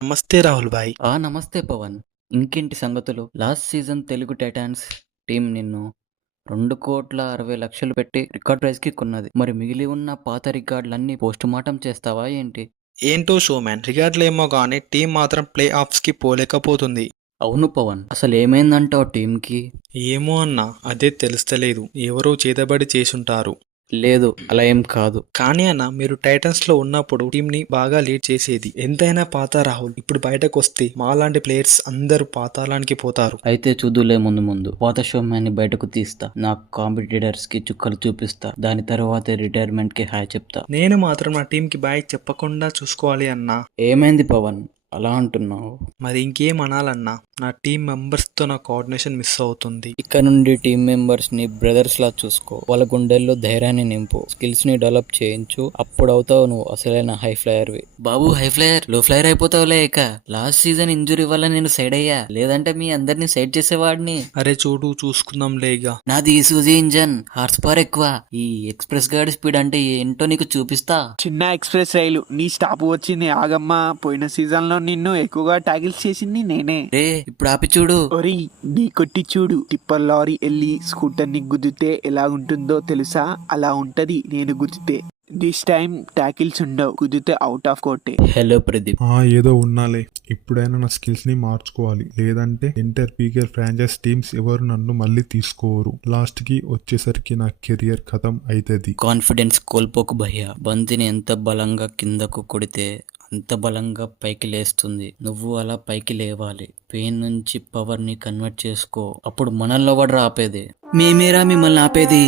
నమస్తే రాహుల్ భాయ్. నమస్తే పవన్. ఇంకేంటి సంగతులు? Last season Telugu Titans team నిన్ను 2,60,00,000 పెట్టి రికార్డ్ ప్రైజ్‌కి కొన్నది. మరి మిగిలి ఉన్న పాత రికార్డులన్నీ పోస్టుమార్టం చేస్తావా ఏంటి? ఏంటో షో మ్యాన్, రికార్డులేమో గానీ టీం మాత్రం ప్లే ఆఫ్స్‌కి పోలేకపోతుంది. అవును పవన్. అసలేమైందంటావు టీంకి? ఏమో అన్నా, అదే తెలుస్తలేదు. ఎవరో చేతబడి చేసుంటారు. లేదు, అలా ఏం కాదు. కానీ అన్న, మీరు టైటన్స్‌లో ఉన్నప్పుడు టీంని బాగా లీడ్ చేసేది. ఎంతైనా పాత రాహుల్ ఇప్పుడు బయటకొస్తే మాలాంటి ప్లేయర్స్ అందరూ పాతాళానికి పోతారు. అయితే చూద్దులే ముందు ముందు. పాత షోమ్యాన్‌ని బయటకు తీస్తా. నా కాంపిటీటర్స్‌కి చుక్కలు చూపిస్తా. దాని తర్వాతే రిటైర్మెంట్‌కి హాయ్ చెప్తా. నేను మాత్రం నా టీంకి బాయ్ చెప్పకుండా చూసుకోవాలి అన్నా. ఏమైంది పవన్ అలా అంటున్నావు? మరి ఇంకేం అనాలన్నా, నా టీం మెంబర్స్‌తో నా కోఆర్డినేషన్ మిస్ అవుతుంది. ఇక నుండి టీం మెంబర్స్ ని బ్రదర్స్ లా చూసుకో. వాళ్ళ గుండెల్లో ధైర్యాన్ని నింపు, స్కిల్స్ ని డెవలప్ చేయించు. అప్పుడు అవుతావు నువ్వు అసలైన హై ఫ్లయర్ వి. బాబు హై ఫ్లయర్, లో ఫ్లయర్ అయిపోతావులే. ఇక లాస్ట్ సీజన్ ఇంజురీ వల్ల నేను సైడ్ అయ్యా, లేదంటే మీ అందరినీ సైడ్ చేసేవాడిని. అరే చూడు, చూసుకుందాం లేగా. నాది ఈసూజీ ఇంజన్, హార్స్ పవర్ ఎక్కువ. ఈ ఎక్స్ప్రెస్ గార్డ్ స్పీడ్ అంటే ఏంటో నీకు చూపిస్తా. చిన్న ఎక్స్ప్రెస్ రైలు నీ స్టాప్ వచ్చింది ఆగమ్మా. పోయిన సీజన్ లో నిన్ను ఎక్కువగా ట్యాకిల్స్ చేసింది నేనే. రే ఇప్పుడు ఆపి చూడు. ఒరి నీ కొట్టి చూడు. టిప్పర్ లారీ వెళ్ళి స్కూటర్ ని గుద్దితే ఎలా ఉంటుందో తెలుసా? అలా ఉంటది నేను గుద్దితే. దిస్ టైం ట్యాకిల్స్ ఉండవు, కుదిరితే అవుట్ ఆఫ్ కోర్టే. హలో ప్రదీప్. ఏదో ఉన్నాలే. ఇప్పుడైనా నా స్కిల్స్ ని మార్చుకోవాలి, లేదంటే ఇంటర్ పీకేఎల్ ఫ్రాంచైజ్ టీమ్స్ ఎవరు నన్ను మళ్ళీ తీసుకోరు. లాస్ట్ కి వచ్చేసరికి నా కెరియర్ ఖతం అయితది. కాన్ఫిడెన్స్ కోల్పోకు భయ్యా. బంతిని ఎంత బలంగా కిందకు కొడితే అంత బలంగా పైకి లేస్తుంది. నువ్వు అలా పైకి లేవాలి. పెయిన్ నుంచి పవర్ ని కన్వర్ట్ చేసుకో. అప్పుడు మనల్ని ఎవడ్రా ఆపేది? మేమేరా మిమ్మల్ని ఆపేది.